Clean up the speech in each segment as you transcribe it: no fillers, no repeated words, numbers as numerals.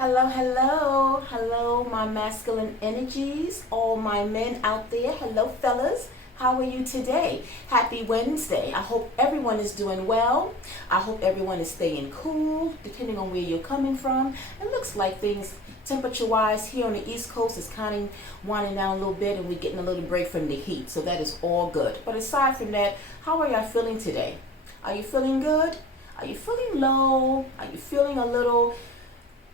Hello, hello, hello, my masculine energies, all my men out there. Hello, fellas. How are you today? Happy Wednesday. I hope everyone is doing well. I hope everyone is staying cool, depending on where you're coming from. It looks like things, temperature-wise, here on the East Coast is kind of winding down a little bit, and we're getting a little break from the heat, so that is all good. But aside from that, how are y'all feeling today? Are you feeling good? Are you feeling low? Are you feeling a little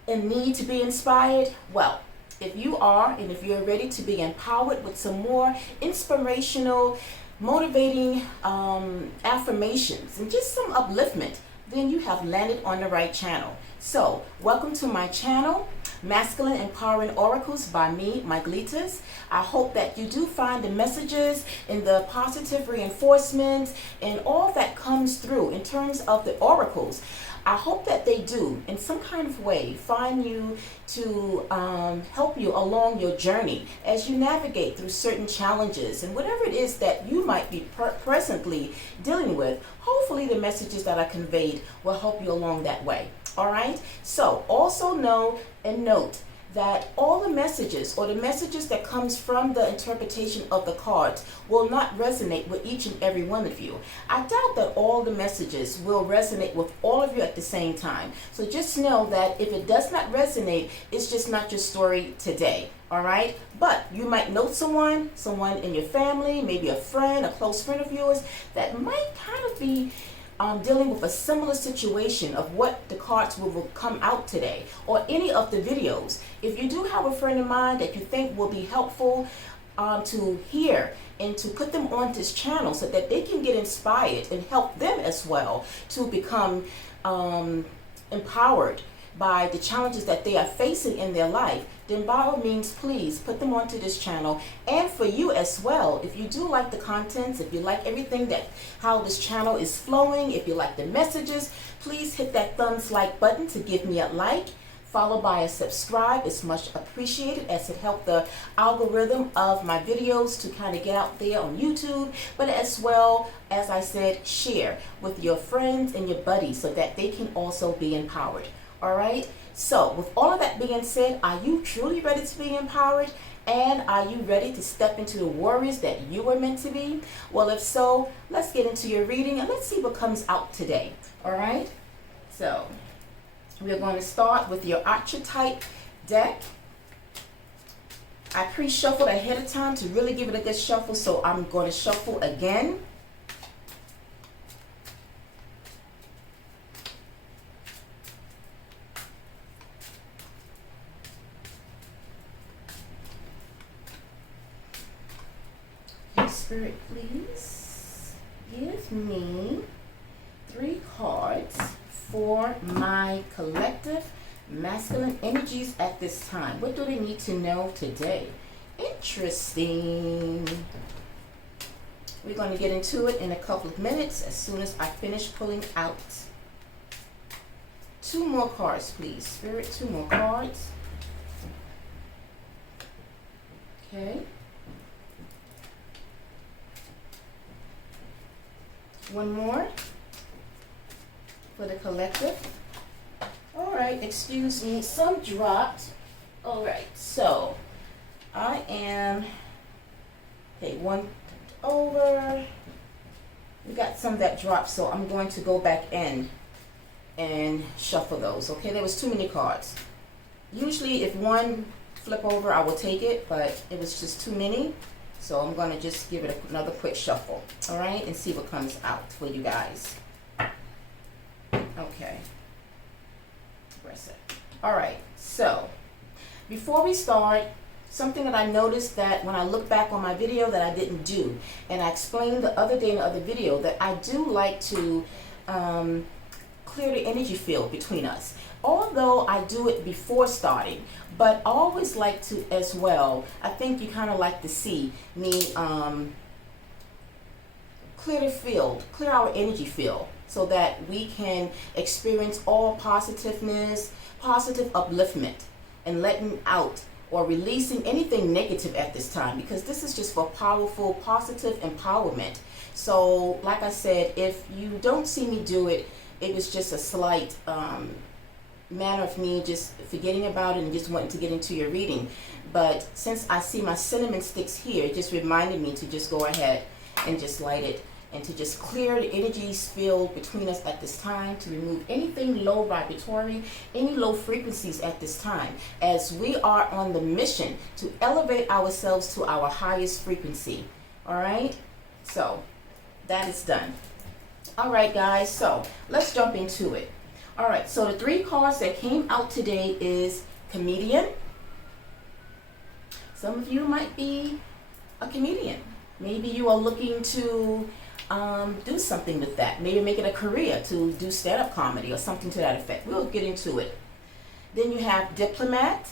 in need to be inspired? Well, if you are, and if you're ready to be empowered with some more inspirational, motivating affirmations and just some upliftment, then you have landed on the right channel. So, welcome to my channel, Masculine Empowering Oracles by me, Maiglitas. I hope that you do find the messages and the positive reinforcements and all that comes through in terms of the oracles. I hope that they do, in some kind of way, find you to help you along your journey as you navigate through certain challenges and whatever it is that you might be presently dealing with. Hopefully the messages that I conveyed will help you along that way. All right? So also know and note that all the messages or the messages that comes from the interpretation of the cards will not resonate with each and every one of you. I doubt that all the messages will resonate with all of you at the same time. So just know that if it does not resonate, it's just not your story today. All right? But you might know someone in your family, maybe a friend, a close friend of yours that might kind of be dealing with a similar situation of what the cards will come out today, or any of the videos. If you do have a friend of mine that you think will be helpful to hear and to put them on this channel so that they can get inspired and help them as well to become empowered by the challenges that they are facing in their life, then by all means, please put them onto this channel. And for you as well, if you do like the contents, if you like everything that how this channel is flowing, if you like the messages, please hit that thumbs like button to give me a like, followed by a subscribe. It's much appreciated as it helps the algorithm of my videos to kind of get out there on YouTube, but as well, as I said, share with your friends and your buddies so that they can also be empowered. All right, so with all of that being said, are you truly ready to be empowered? And are you ready to step into the warriors that you were meant to be? Well, if so, let's get into your reading and let's see what comes out today. All right, so we're going to start with your archetype deck. I pre-shuffled ahead of time to really give it a good shuffle, so I'm going to shuffle again. Spirit, please give me 3 cards for my collective masculine energies at this time. What do they need to know today? Interesting. We're going to get into it in a couple of minutes as soon as I finish pulling out. 2 more cards, please. Spirit, 2 more cards. Okay. 1 more for the collective. All right, excuse me, some dropped. All right, so I am, okay, 1 over. We got some that dropped, so I'm going to go back in and shuffle those. Okay, there was too many cards. Usually if 1 flip over, I will take it, but it was just too many. So I'm going to just give it another quick shuffle, all right, and see what comes out for you guys. Okay. Press it. All right, so before we start, something that I noticed that when I look back on my video that I didn't do, and I explained the other day in the other video that I do like to clear the energy field between us. Although I do it before starting, but I always like to as well. I think you kind of like to see me clear the field, clear our energy field, so that we can experience all positiveness, positive upliftment, and letting out or releasing anything negative at this time, because this is just for powerful, positive empowerment. So, like I said, if you don't see me do it, it was just a slight manner of me just forgetting about it and just wanting to get into your reading. But since I see my cinnamon sticks here, it just reminded me to just go ahead and just light it and to just clear the energies field between us at this time, to remove anything low vibratory, any low frequencies at this time, as we are on the mission to elevate ourselves to our highest frequency. All right, so that is done. All right, guys, so let's jump into it. All right, so the 3 cards that came out today is comedian. Some of you might be a comedian. Maybe you are looking to do something with that. Maybe make it a career to do stand-up comedy or something to that effect. We'll get into it. Then you have diplomat.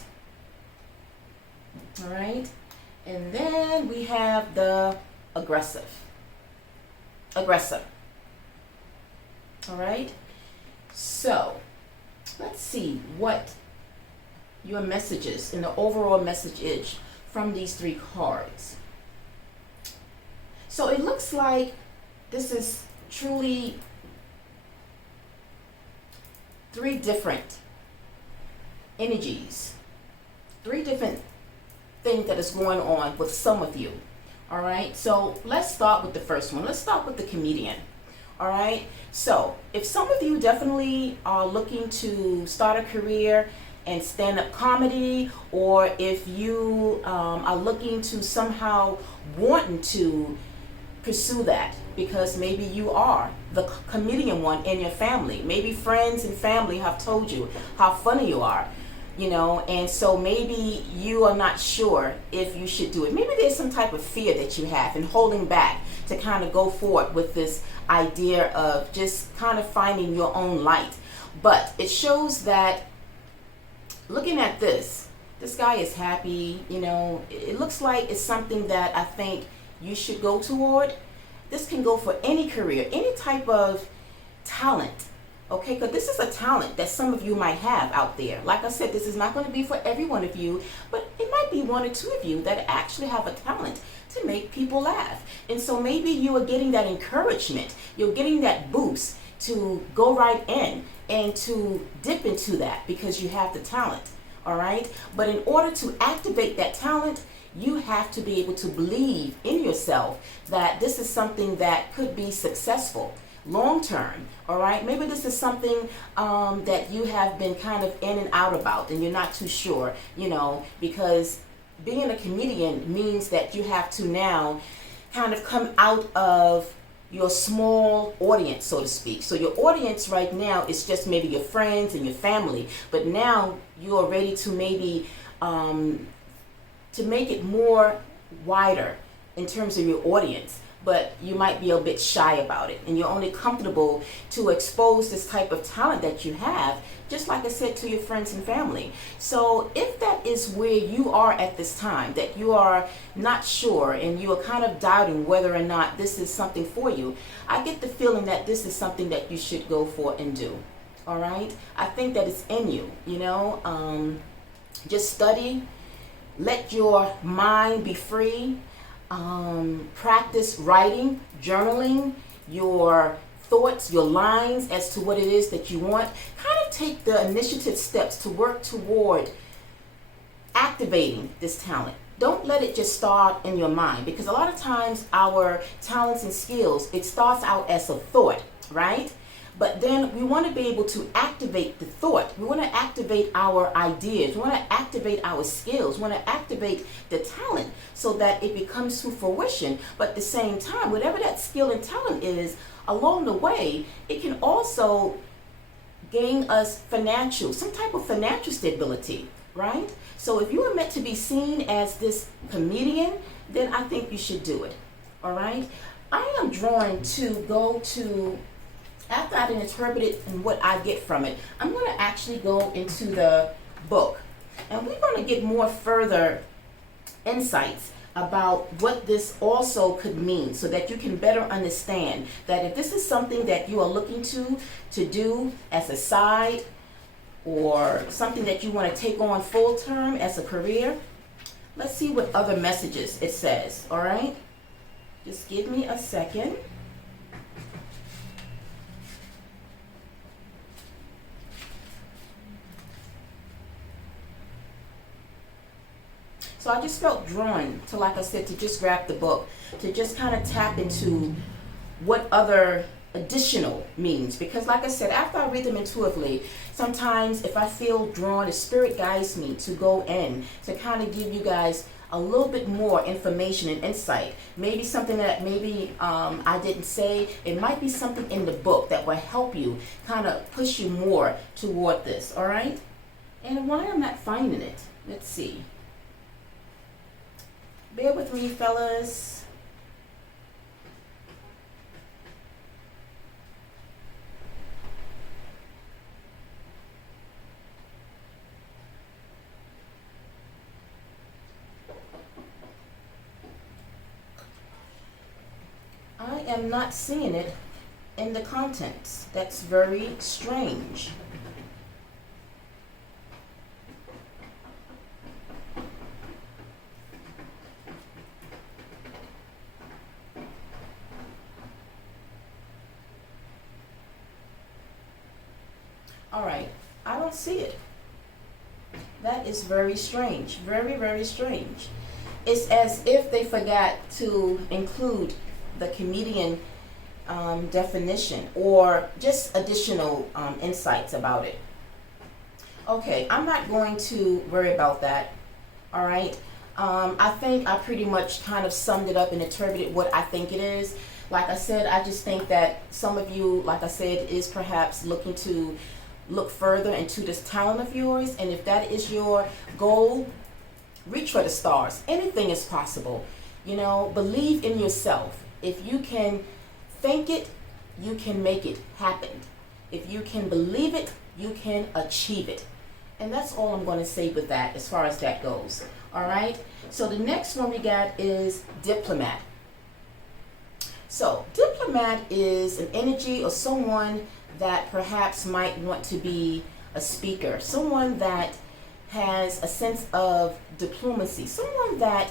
All right. And then we have the aggressor. All right. So let's see what your messages and the overall message is from these 3 cards. So it looks like this is truly 3 different energies, 3 different things that is going on with some of you. All right, so let's start with the first one. Let's start with the comedian. All right, so if some of you definitely are looking to start a career in stand-up comedy, or if you are looking to somehow wanting to pursue that, because maybe you are the comedian one in your family. Maybe friends and family have told you how funny you are, you know, and so maybe you are not sure if you should do it. Maybe there's some type of fear that you have and holding back to kind of go forward with this idea of just kind of finding your own light. But it shows that, looking at this guy is happy, you know. It looks like it's something that I think you should go toward. This can go for any career, any type of talent, okay? Because this is a talent that some of you might have out there. Like I said, this is not going to be for every one of you, but it might be 1 or 2 of you that actually have a talent to make people laugh. And so maybe you are getting that encouragement, you're getting that boost to go right in and to dip into that because you have the talent, all right? But in order to activate that talent, you have to be able to believe in yourself that this is something that could be successful long term, all right? Maybe this is something that you have been kind of in and out about and you're not too sure, you know, because being a comedian means that you have to now kind of come out of your small audience, so to speak. So your audience right now is just maybe your friends and your family, but now you are ready to maybe to make it more wider in terms of your audience, but you might be a bit shy about it, and you're only comfortable to expose this type of talent that you have, just like I said, to your friends and family. So if that is where you are at this time, that you are not sure and you are kind of doubting whether or not this is something for you, I get the feeling that this is something that you should go for and do. All right, I think that it's in you, you know. Just study, let your mind be free. Practice writing, journaling, your thoughts, your lines as to what it is that you want. Kind of take the initiative steps to work toward activating this talent. Don't let it just start in your mind, because a lot of times our talents and skills, it starts out as a thought, right? But then we want to be able to activate the thought. We want to activate our ideas. We want to activate our skills. We want to activate the talent so that it becomes to fruition. But at the same time, whatever that skill and talent is, along the way, it can also gain us some type of financial stability, right? So if you are meant to be seen as this comedian, then I think you should do it, all right? I am drawn to go to, after I've interpreted and what I get from it, I'm going to actually go into the book. And we're going to get more further insights about what this also could mean, so that you can better understand that if this is something that you are looking to do as a side, or something that you want to take on full term as a career, let's see what other messages it says, all right? Just give me a second. So I just felt drawn to, like I said, to just grab the book, to just kind of tap into what other additional means. Because like I said, after I read them intuitively, sometimes if I feel drawn, the spirit guides me to go in to kind of give you guys a little bit more information and insight. Maybe something that maybe I didn't say. It might be something in the book that will help you kind of push you more toward this, all right? And why I'm not finding it, let's see. Bear with me, fellas. I am not seeing it in the contents. That's very strange. All right, I don't see it. That is very strange. Very, very strange. It's as if they forgot to include the comedian definition or just additional insights about it. Okay, I'm not going to worry about that. All right. I think I pretty much kind of summed it up and interpreted what I think it is. Like I said, I just think that some of you, like I said, is perhaps looking to look further into this talent of yours. And if that is your goal, reach for the stars. Anything is possible. You know, believe in yourself. If you can think it, you can make it happen. If you can believe it, you can achieve it. And that's all I'm going to say with that as far as that goes. All right. So the next one we got is diplomat. So diplomat is an energy or someone that perhaps might want to be a speaker, someone that has a sense of diplomacy, someone that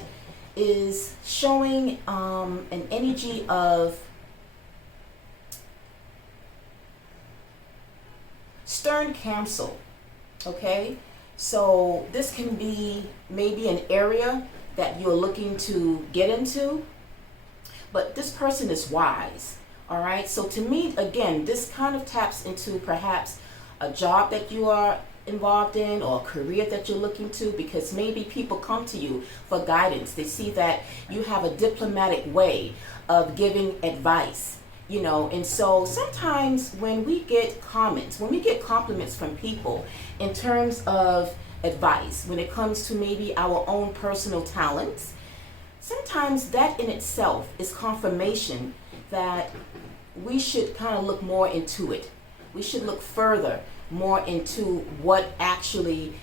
is showing an energy of stern counsel. Okay, so this can be maybe an area that you're looking to get into, but this person is wise. All right, so to me, again, this kind of taps into perhaps a job that you are involved in or a career that you're looking to, because maybe people come to you for guidance. They see that you have a diplomatic way of giving advice, you know. And so sometimes when we get comments, when we get compliments from people in terms of advice, when it comes to maybe our own personal talents, sometimes that in itself is confirmation that we should kind of look more into it. We should look further, more into what actually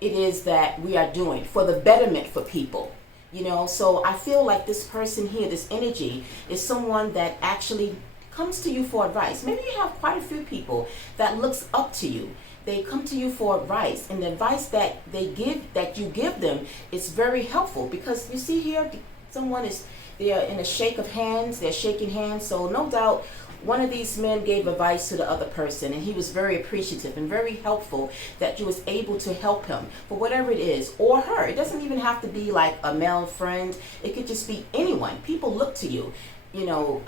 it is that we are doing for the betterment for people, you know. So I feel like this person here, this energy, is someone that actually comes to you for advice. Maybe you have quite a few people that looks up to you. They come to you for advice, and the advice that they give, that you give them, is very helpful, because you see here, someone is, they are in a shake of hands, they're shaking hands. So no doubt one of these men gave advice to the other person, and he was very appreciative and very helpful that you was able to help him for whatever it is, or her. It doesn't even have to be like a male friend. It could just be anyone. People look to you, you know,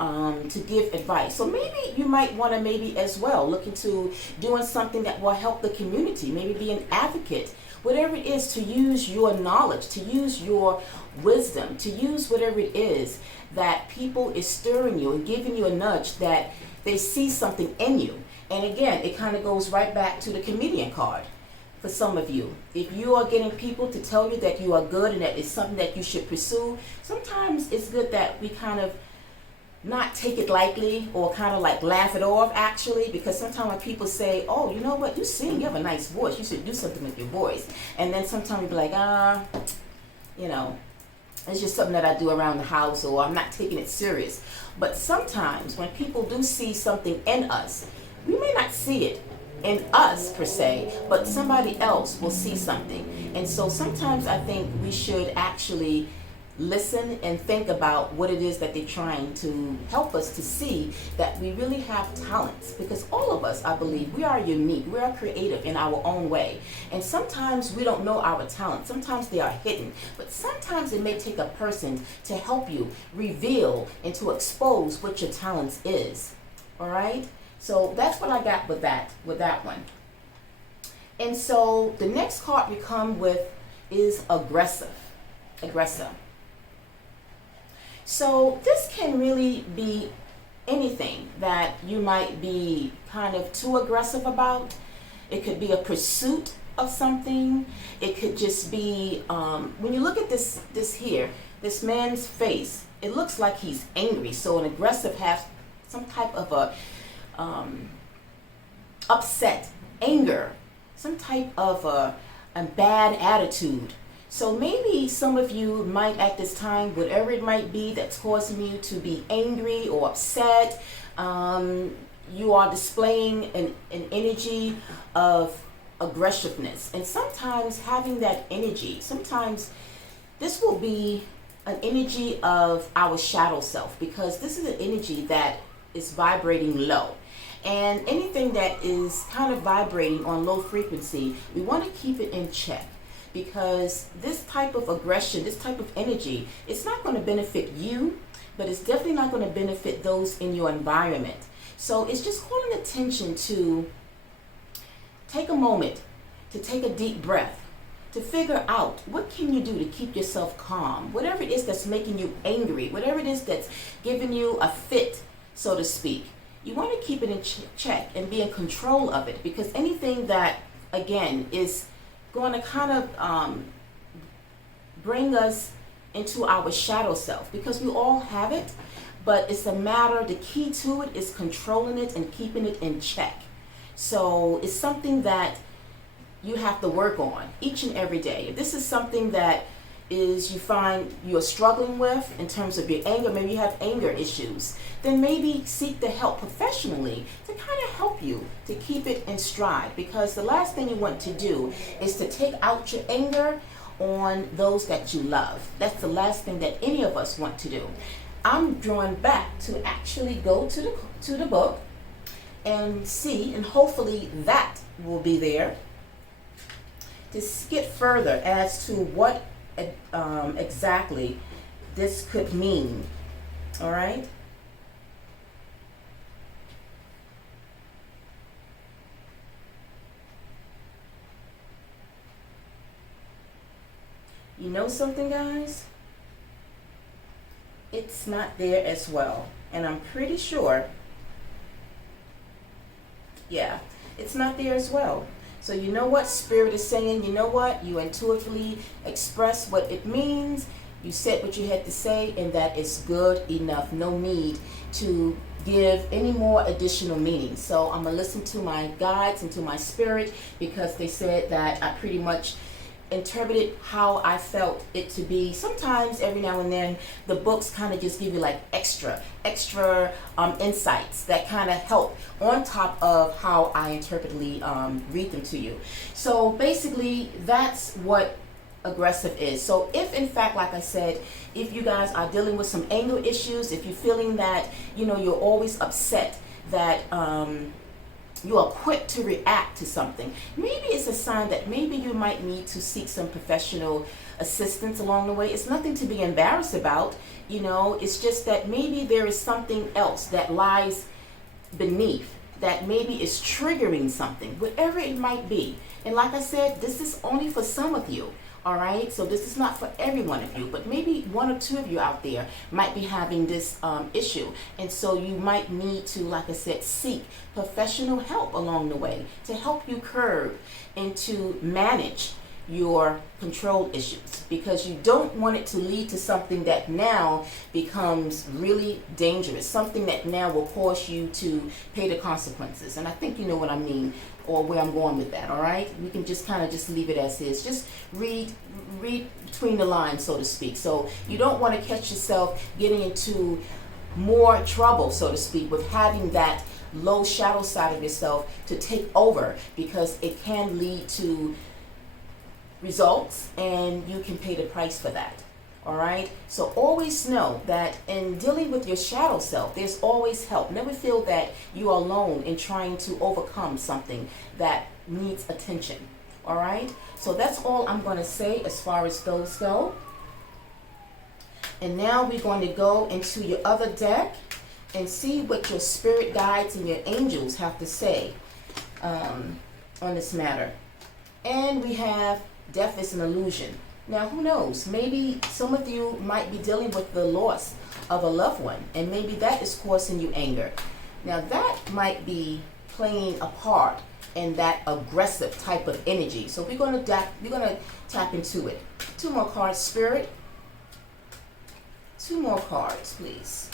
to give advice. So maybe you might want to maybe as well look into doing something that will help the community, maybe be an advocate, whatever it is, to use your knowledge, to use your wisdom, to use whatever it is that people is stirring you and giving you a nudge that they see something in you. And again, it kind of goes right back to the comedian card for some of you. If you are getting people to tell you that you are good and that it's something that you should pursue, sometimes it's good that we kind of not take it lightly or kind of like laugh it off, actually, because sometimes when people say, oh, you know what, you sing, you have a nice voice, you should do something with your voice. And then sometimes you be like, you know, it's just something that I do around the house, or I'm not taking it serious. But sometimes when people do see something in us, we may not see it in us per se, but somebody else will see something. And so sometimes I think we should actually listen and think about what it is that they're trying to help us to see that we really have talents, because all of us, I believe, we are unique, we are creative in our own way, and sometimes we don't know our talents. Sometimes they are hidden, but sometimes it may take a person to help you reveal and to expose what your talents is. All right, so that's what I got with that one. And so the next card we come with is aggressive. So this can really be anything that you might be kind of too aggressive about. It could be a pursuit of something. It could just be, when you look at this here, this man's face, it looks like he's angry. So an aggressive has some type of a upset, anger, some type of a bad attitude. So maybe some of you might at this time, whatever it might be that's causing you to be angry or upset, you are displaying an energy of aggressiveness. And sometimes having that energy, sometimes this will be an energy of our shadow self, because this is an energy that is vibrating low. And anything that is kind of vibrating on low frequency, we want to keep it in check. Because this type of aggression, this type of energy, it's not going to benefit you, but it's definitely not going to benefit those in your environment. So it's just calling attention to take a moment, to take a deep breath, to figure out what can you do to keep yourself calm. Whatever it is that's making you angry, whatever it is that's giving you a fit, so to speak, you want to keep it in check and be in control of it. Because anything that, again, is going to kind of bring us into our shadow self, because we all have it, but it's a matter, the key to it is controlling it and keeping it in check. So it's something that you have to work on each and every day. If this is something that is you find you're struggling with in terms of your anger, maybe you have anger issues, then maybe seek the help professionally to kind of help you to keep it in stride. Because the last thing you want to do is to take out your anger on those that you love. That's the last thing that any of us want to do. I'm drawn back to actually go to the book and see, and hopefully that will be there to get further as to what exactly this could mean. All right. You know something, guys? It's not there as well. And I'm pretty sure, yeah, it's not there as well. So you know what Spirit is saying? You know what? You intuitively express what it means. You said what you had to say, and that is good enough. No need to give any more additional meaning. So I'm going to listen to my guides and to my spirit, because they said that I pretty much interpreted how I felt it to be. Sometimes every now and then the books kind of just give you like extra insights that kind of help on top of how I interpretedly read them to you. So basically that's what aggressive is. So if in fact, like I said, if you guys are dealing with some anger issues, if you're feeling that you're always upset, that you are quick to react to something, maybe it's a sign that maybe you might need to seek some professional assistance along the way. It's nothing to be embarrassed about, it's just that maybe there is something else that lies beneath that maybe is triggering something, whatever it might be. And like I said, this is only for some of you. All right, so this is not for every one of you, but maybe one or two of you out there might be having this issue. And so you might need to, like I said, seek professional help along the way to help you curb and to manage your control issues, because you don't want it to lead to something that now becomes really dangerous, something that now will cause you to pay the consequences. And I think you know what I mean, or where I'm going with that. All right, we can just kind of just leave it as is. Just read between the lines, so to speak. So you don't want to catch yourself getting into more trouble, so to speak, with having that low shadow side of yourself to take over, because it can lead to results and you can pay the price for that. All right. So always know that in dealing with your shadow self, there's always help. Never feel that you are alone in trying to overcome something that needs attention. All right. So that's all I'm going to say as far as those go. And now we're going to go into your other deck and see what your spirit guides and your angels have to say on this matter. And we have death is an illusion. Now, who knows? Maybe some of you might be dealing with the loss of a loved one, and maybe that is causing you anger. Now, that might be playing a part in that aggressive type of energy. So we're going to tap into it. 2 more cards, Spirit. 2 more cards, please.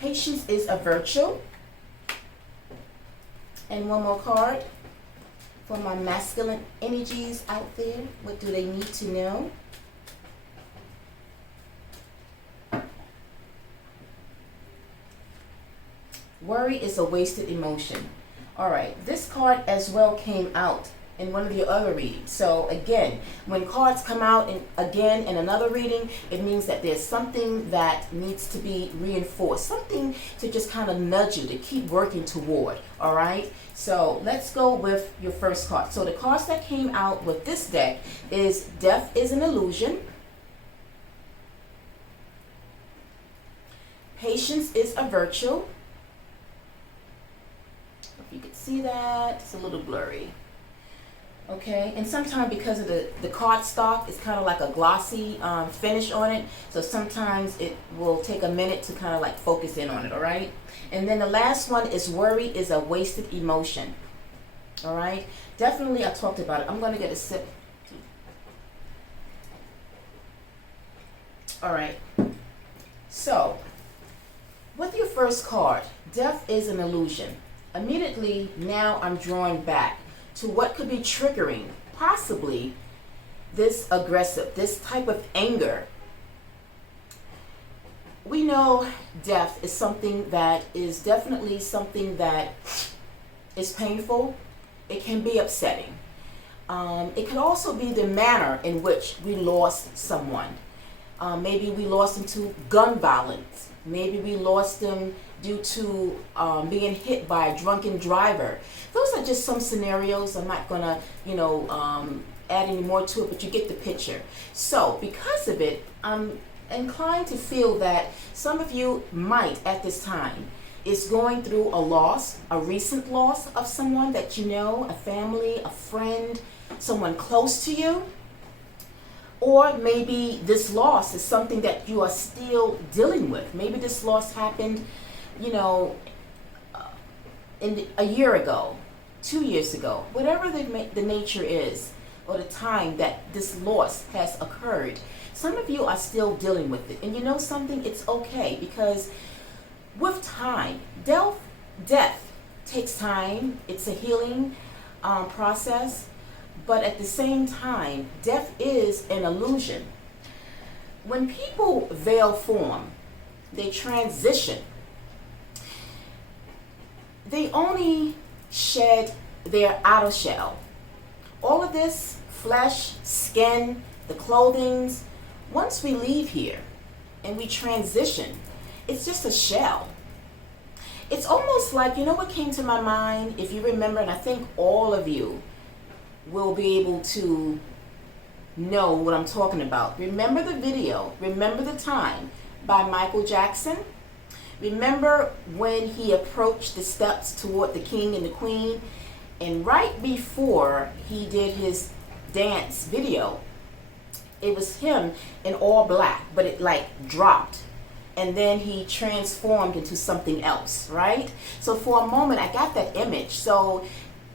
Patience is a virtue. And 1 more card. For my masculine energies out there, what do they need to know? Worry is a wasted emotion. All right, this card as well came out in one of your other readings. So again, when cards come out again in another reading, it means that there's something that needs to be reinforced, something to just kind of nudge you to keep working toward. All right, so let's go with your first card. So the cards that came out with this deck is Death is an Illusion, Patience is a Virtue. If you could see that, it's a little blurry. Okay, and sometimes because of the card stock, it's kind of like a glossy finish on it. So sometimes it will take a minute to kind of like focus in on it, all right? And then the last one is worry is a wasted emotion, all right? Definitely, I talked about it. I'm going to get a sip. All right. So, with your first card, death is an illusion. Immediately, now I'm drawing back to what could be triggering possibly this type of anger. We know death is something that is definitely something that is painful. It can be upsetting. It can also be the manner in which we lost someone. Maybe we lost them to gun violence. Maybe we lost them due to being hit by a drunken driver. Those are just some scenarios. I'm not going to, add any more to it, but you get the picture. So because of it, I'm inclined to feel that some of you might at this time is going through a loss, a recent loss of someone that you know, a family, a friend, someone close to you. Or maybe this loss is something that you are still dealing with. Maybe this loss happened, in a year ago, 2 years ago, whatever the nature is, or the time that this loss has occurred. Some of you are still dealing with it. And you know something? It's okay, because with time, death takes time. It's a healing process. But at the same time, death is an illusion. When people veil form, they transition. They only shed their outer shell. All of this, flesh, skin, the clothings, once we leave here and we transition, it's just a shell. It's almost like, what came to my mind, if you remember, and I think all of you will be able to know what I'm talking about. Remember the video, Remember the Time by Michael Jackson? Remember when he approached the steps toward the king and the queen, and right before he did his dance video, it was him in all black, but it dropped, and then he transformed into something else, right? So for a moment I got that image. So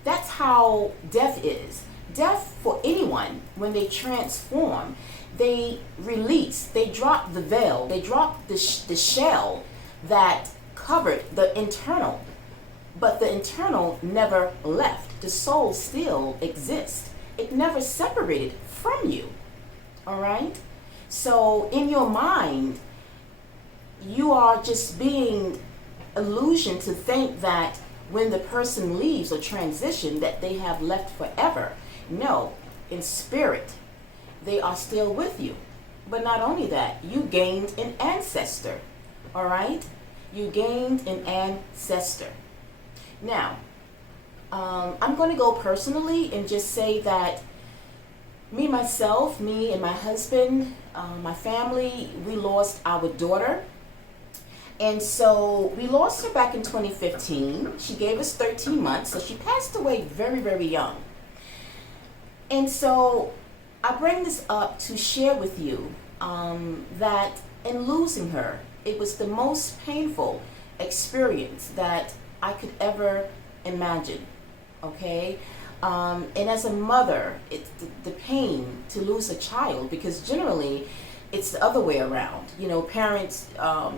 that's how death is. Death, for anyone, when they transform, they release, they drop the veil, they drop the shell that covered the internal. But the internal never left. The soul still exists. It never separated from you. All right? So in your mind, you are just being illusioned to think that when the person leaves or transition that they have left forever. No, in spirit, they are still with you. But not only that, you gained an ancestor. All right? You gained an ancestor. Now, I'm going to go personally and just say that me and my husband, my family, we lost our daughter. And so we lost her back in 2015. She gave us 13 months, so she passed away very, very young. And so I bring this up to share with you that in losing her, it was the most painful experience that I could ever imagine, okay? And as a mother, it's the pain to lose a child, because generally it's the other way around. You know, parents,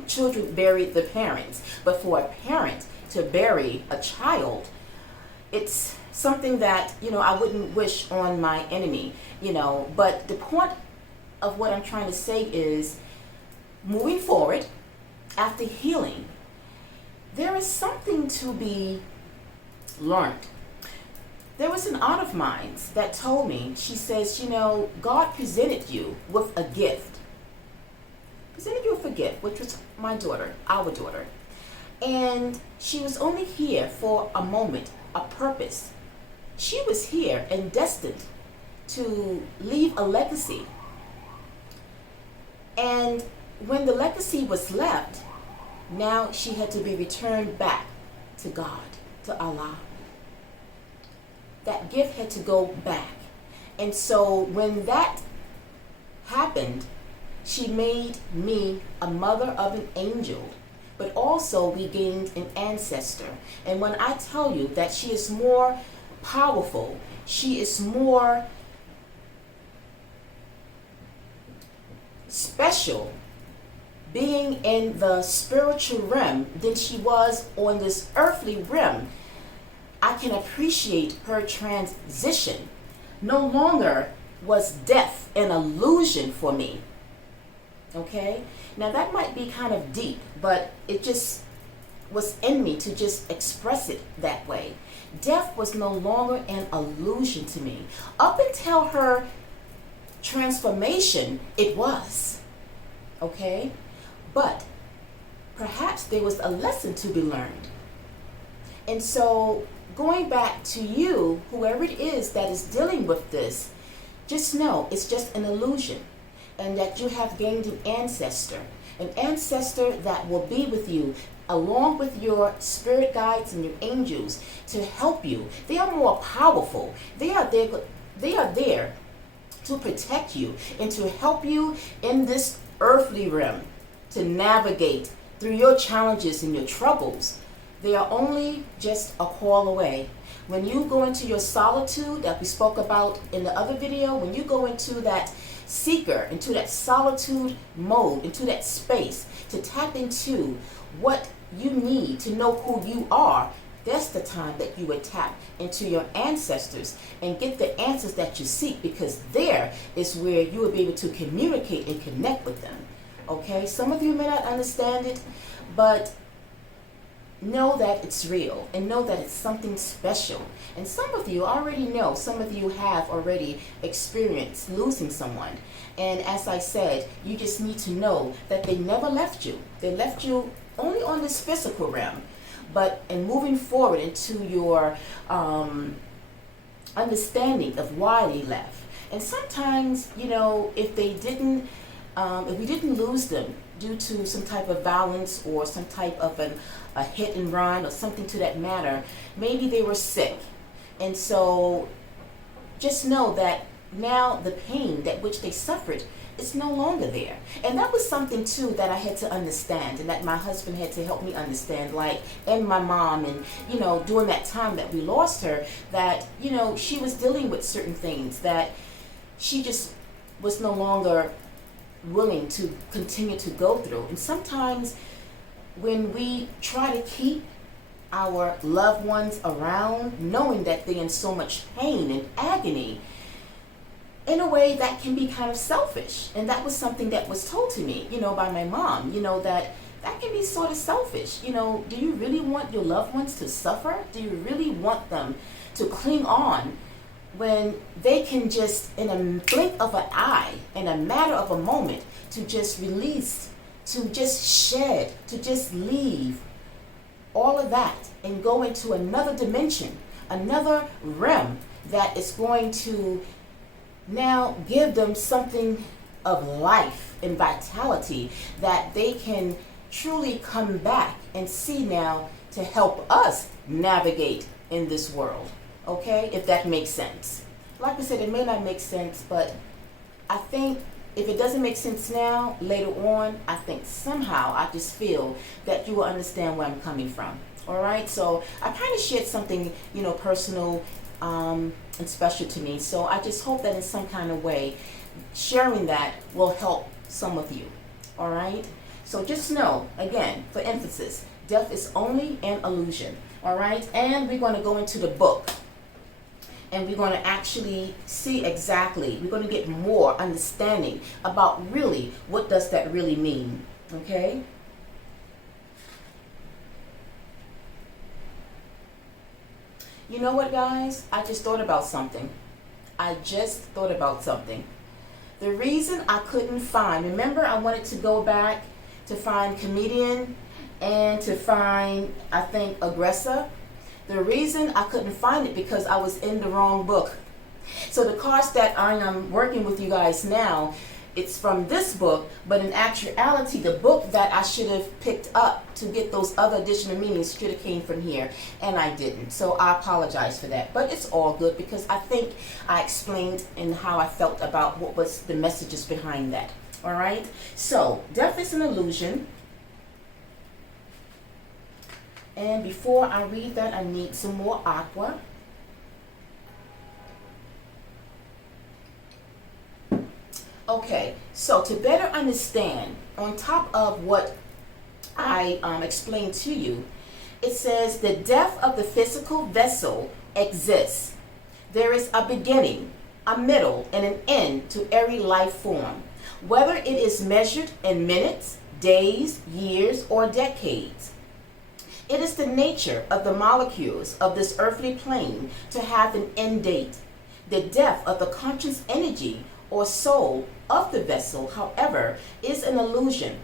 children bury the parents, but for a parent to bury a child, it's something that, you know, I wouldn't wish on my enemy, you know. But the point of what I'm trying to say is, moving forward, after healing, there is something to be learned. There was an aunt of mine that told me, she says, you know, God presented you with a gift. Presented you with a gift, which was my daughter, our daughter. And she was only here for a moment, a purpose. She was here and destined to leave a legacy. And when the legacy was left, now she had to be returned back to God, to Allah. That gift had to go back. And so when that happened, she made me a mother of an angel, but also we gained an ancestor. And when I tell you that she is more powerful, she is more special being in the spiritual realm than she was on this earthly realm, I can appreciate her transition. No longer was death an illusion for me. Okay? Now that might be kind of deep, but it just was in me to just express it that way. Death was no longer an illusion to me. Up until her transformation, it was. Okay? But perhaps there was a lesson to be learned. And so going back to you, whoever it is that is dealing with this, just know it's just an illusion, and that you have gained an ancestor that will be with you along with your spirit guides and your angels to help you. They are more powerful. They are there to protect you and to help you in this earthly realm to navigate through your challenges and your troubles. They are only just a call away. When you go into your solitude that we spoke about in the other video, when you go into that seeker, into that solitude mode, into that space to tap into what you need to know who you are, that's the time that you would tap into your ancestors and get the answers that you seek, because there is where you will be able to communicate and connect with them. Okay, some of you may not understand it, but know that it's real and know that it's something special. And some of you already know, some of you have already experienced losing someone. And as I said, you just need to know that they never left you. They left you only on this physical realm. But in moving forward into your understanding of why they left. And sometimes, you know, if we didn't lose them due to some type of violence or some type of a hit and run or something to that matter, maybe they were sick. And so just know that now the pain that which they suffered is no longer there. And that was something too that I had to understand, and that my husband had to help me understand, like, and my mom, and, you know, during that time that we lost her, that, you know, she was dealing with certain things that she just was no longer willing to continue to go through. And sometimes when we try to keep our loved ones around, knowing that they're in so much pain and agony, in a way that can be kind of selfish. And that was something that was told to me, you know, by my mom, you know, that can be sort of selfish. You know, do you really want your loved ones to suffer? Do you really want them to cling on when they can just, in a blink of an eye, in a matter of a moment, to just release, to just shed, to just leave all of that and go into another dimension, another realm that is going to now give them something of life and vitality that they can truly come back and see now to help us navigate in this world. Okay, if that makes sense. Like I said, it may not make sense, but I think if it doesn't make sense now, later on, I think somehow I just feel that you will understand where I'm coming from. All right, so I kind of shared something, personal and special to me. So I just hope that in some kind of way, sharing that will help some of you. All right, so just know, again, for emphasis, death is only an illusion. All right, and we're going to go into the book. And we're going to actually see exactly, we're going to get more understanding about really what does that really mean, okay? You know what, guys? I just thought about something. The reason I couldn't find, remember I wanted to go back to find comedian and to find, I think, aggressor. The reason I couldn't find it because I was in the wrong book. So the cards that I am working with you guys now, it's from this book, but in actuality, the book that I should have picked up to get those other additional meanings should have came from here, and I didn't. So I apologize for that, but it's all good because I think I explained in how I felt about what was the messages behind that. All right. So death is an illusion. And before I read that, I need some more aqua. Okay, so to better understand, on top of what I explained to you, it says the death of the physical vessel exists. There is a beginning, a middle, and an end to every life form, whether it is measured in minutes, days, years, or decades. It is the nature of the molecules of this earthly plane to have an end date. The death of the conscious energy or soul of the vessel, however, is an illusion.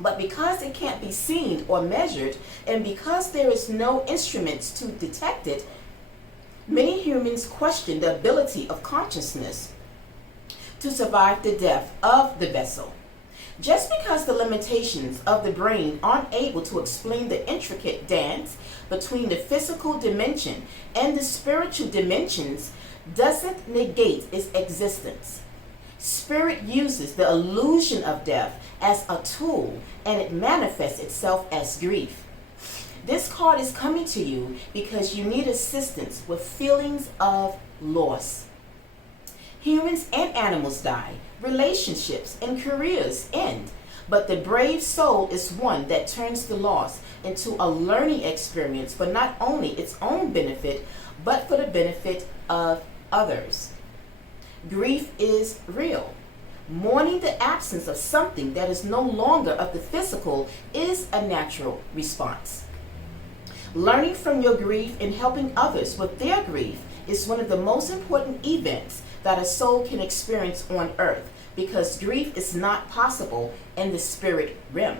But because it can't be seen or measured, and because there is no instruments to detect it, many humans question the ability of consciousness to survive the death of the vessel. Just because the limitations of the brain aren't able to explain the intricate dance between the physical dimension and the spiritual dimensions doesn't negate its existence. Spirit uses the illusion of death as a tool, and it manifests itself as grief. This card is coming to you because you need assistance with feelings of loss. Humans and animals die. Relationships and careers end. But the brave soul is one that turns the loss into a learning experience for not only its own benefit, but for the benefit of others. Grief is real. Mourning the absence of something that is no longer of the physical is a natural response. Learning from your grief and helping others with their grief is one of the most important events that a soul can experience on earth, because grief is not possible in the spirit realm.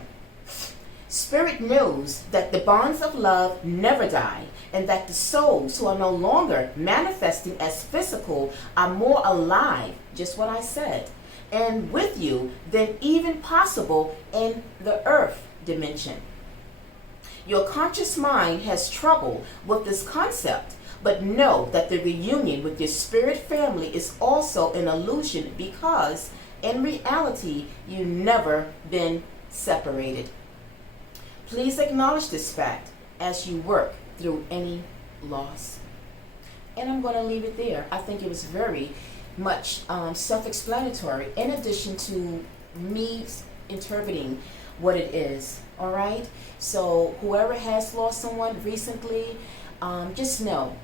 Spirit knows that the bonds of love never die, and that the souls who are no longer manifesting as physical are more alive, just what I said, and with you than even possible in the earth dimension. Your conscious mind has trouble with this concept, but know that the reunion with your spirit family is also an illusion, because in reality, you've never been separated. Please acknowledge this fact as you work through any loss. And I'm going to leave it there. I think it was very much self-explanatory, in addition to me interpreting what it is. All right? So whoever has lost someone recently, just know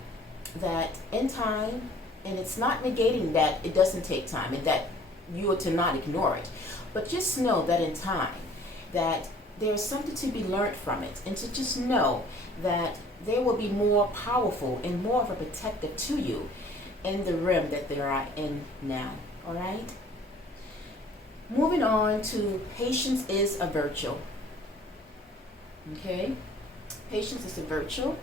that in time, and it's not negating that it doesn't take time and that you are to not ignore it, but just know that in time that there's something to be learned from it, and to just know that they will be more powerful and more of a protector to you in the realm that they are in now. All right? Moving on to patience is a virtue. Okay? Patience is a virtue.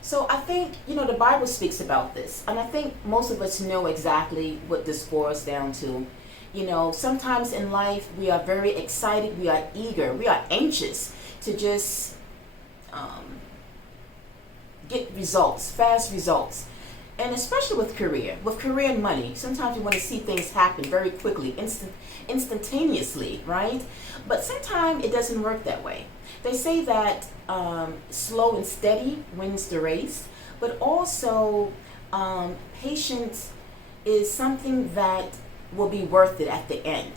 So I think, the Bible speaks about this. And I think most of us know exactly what this boils down to. Sometimes in life we are very excited, we are eager, we are anxious to just get results, fast results. And especially with career and money, sometimes you want to see things happen very quickly, instantaneously, right? But sometimes it doesn't work that way. They say that slow and steady wins the race, but also patience is something that will be worth it at the end.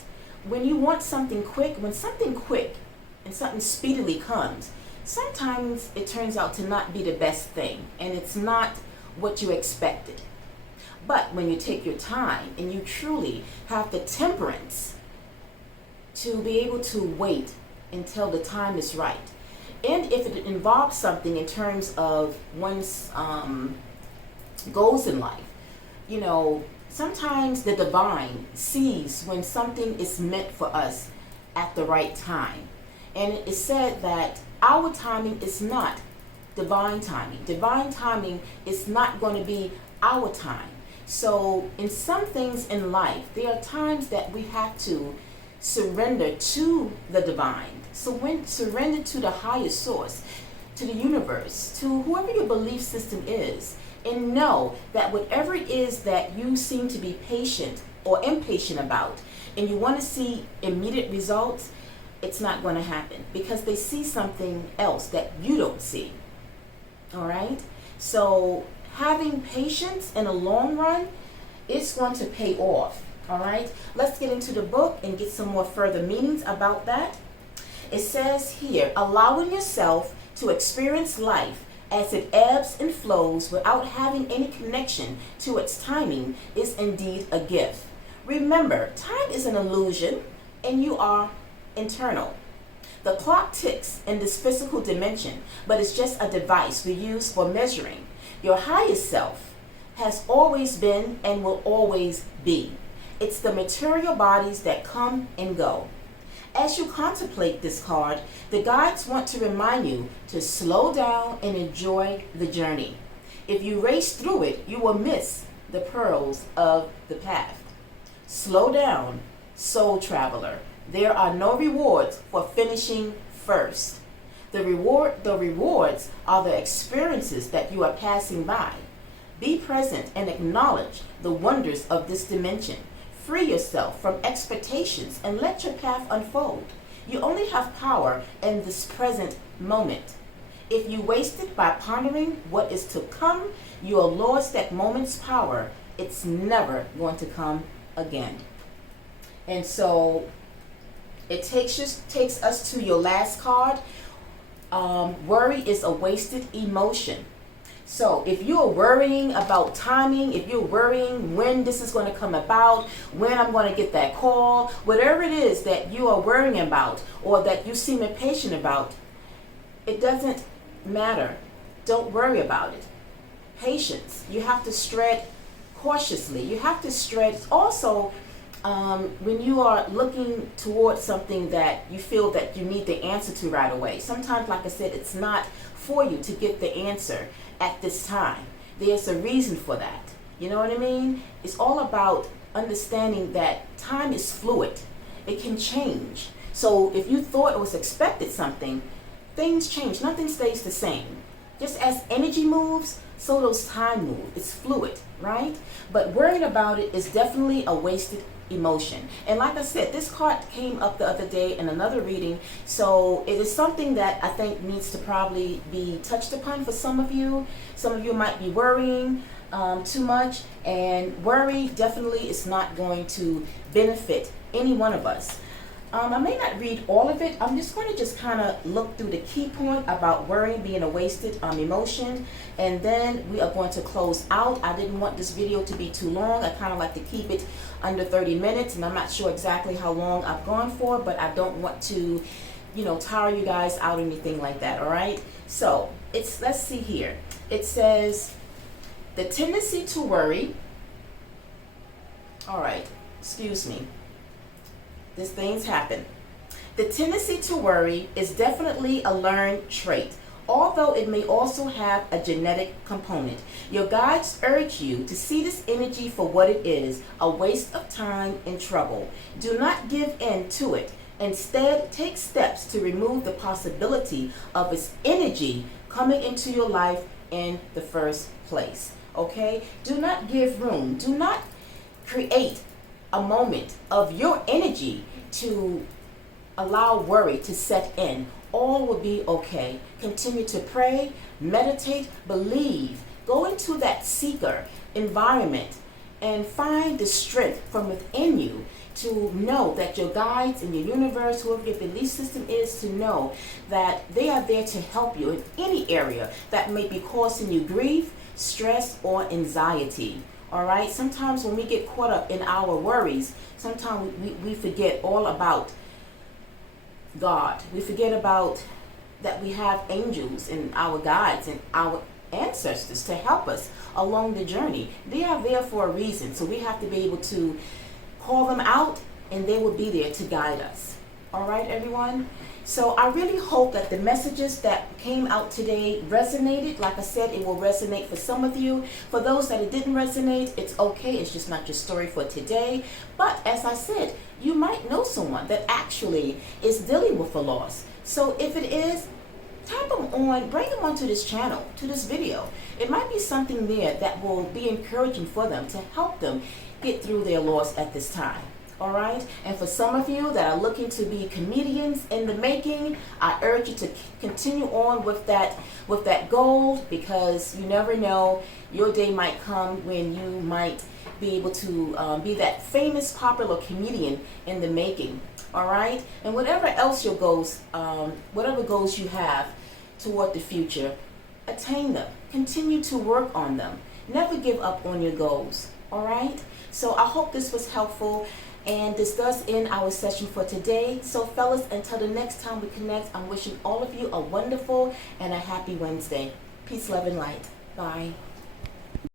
When you want something quick, when something quick and something speedily comes, sometimes it turns out to not be the best thing, and it's not what you expected. But when you take your time and you truly have the temperance to be able to wait until the time is right, and if it involves something in terms of one's goals in life, sometimes the divine sees when something is meant for us at the right time. And it is said that our timing is not divine timing. Divine timing is not going to be our time. So in some things in life, there are times that we have to surrender to the divine. So when surrender to the highest source, to the universe, to whoever your belief system is, and know that whatever it is that you seem to be patient or impatient about, and you want to see immediate results, it's not going to happen because they see something else that you don't see. All right? So having patience in the long run, it's going to pay off. All right? Let's get into the book and get some more further meanings about that. It says here, allowing yourself to experience life as it ebbs and flows without having any connection to its timing is indeed a gift. Remember, time is an illusion and you are internal. The clock ticks in this physical dimension, but it's just a device we use for measuring. Your highest self has always been and will always be. It's the material bodies that come and go. As you contemplate this card, the guides want to remind you to slow down and enjoy the journey. If you race through it, you will miss the pearls of the path. Slow down, soul traveler. There are no rewards for finishing first. The rewards are the experiences that you are passing by. Be present and acknowledge the wonders of this dimension. Free yourself from expectations and let your path unfold. You only have power in this present moment. If you waste it by pondering what is to come, you have lost that moment's power. It's never going to come again. And so it takes us to your last card. Worry is a wasted emotion. So if you're worrying about timing, if you're worrying when this is going to come about, when I'm going to get that call, whatever it is that you are worrying about or that you seem impatient about, it doesn't matter. Don't worry about it. Patience. You have to tread cautiously. You have to tread also when you are looking towards something that you feel that you need the answer to right away. Sometimes, like I said, it's not for you to get the answer at this time. There's a reason for that. You know what I mean? It's all about understanding that time is fluid. It can change. So if you thought it was expected something, things change. Nothing stays the same. Just as energy moves, so does time move. It's fluid, right? But worrying about it is definitely a wasted emotion. And like I said, this card came up the other day in another reading, so it is something that I think needs to probably be touched upon for some of you. Some of you might be worrying too much, and worry definitely is not going to benefit any one of us. I may not read all of it. I'm just going to kind of look through the key point about worrying being a wasted emotion, and then we are going to close out. I didn't want this video to be too long. I kind of like to keep it under 30 minutes, and I'm not sure exactly how long I've gone for, but I don't want to, tire you guys out or anything like that, all right? So let's see here. It says, The tendency to worry, all right, excuse me, these things happen. The tendency to worry is definitely a learned trait, although it may also have a genetic component. Your guides urge you to see this energy for what it is, a waste of time and trouble. Do not give in to it. Instead, take steps to remove the possibility of its energy coming into your life in the first place. Okay? Do not give room. Do not create a moment of your energy to allow worry to set in. All will be okay. Continue to pray, meditate, believe. Go into that seeker environment and find the strength from within you to know that your guides in your universe, whoever your belief system is, to know that they are there to help you in any area that may be causing you grief, stress, or anxiety. All right? Sometimes when we get caught up in our worries, sometimes we forget all about God. We forget about that we have angels and our guides and our ancestors to help us along the journey. They are there for a reason, so we have to be able to call them out and they will be there to guide us. All right, everyone? So I really hope that the messages that came out today resonated. Like I said, it will resonate for some of you. For those that it didn't resonate, it's okay. It's just not your story for today. But as I said, you might know someone that actually is dealing with a loss. So if it is, tap them on, bring them onto this channel, to this video. It might be something there that will be encouraging for them to help them get through their loss at this time. All right? And for some of you that are looking to be comedians in the making, I urge you to continue on with that goal, because you never know, your day might come when you might be able to be that famous, popular comedian in the making. All right? And whatever else your goals, whatever goals you have toward the future, attain them. Continue to work on them. Never give up on your goals. All right? So I hope this was helpful. And this does end our session for today. So fellas, until the next time we connect, I'm wishing all of you a wonderful and a happy Wednesday. Peace, love, and light. Bye.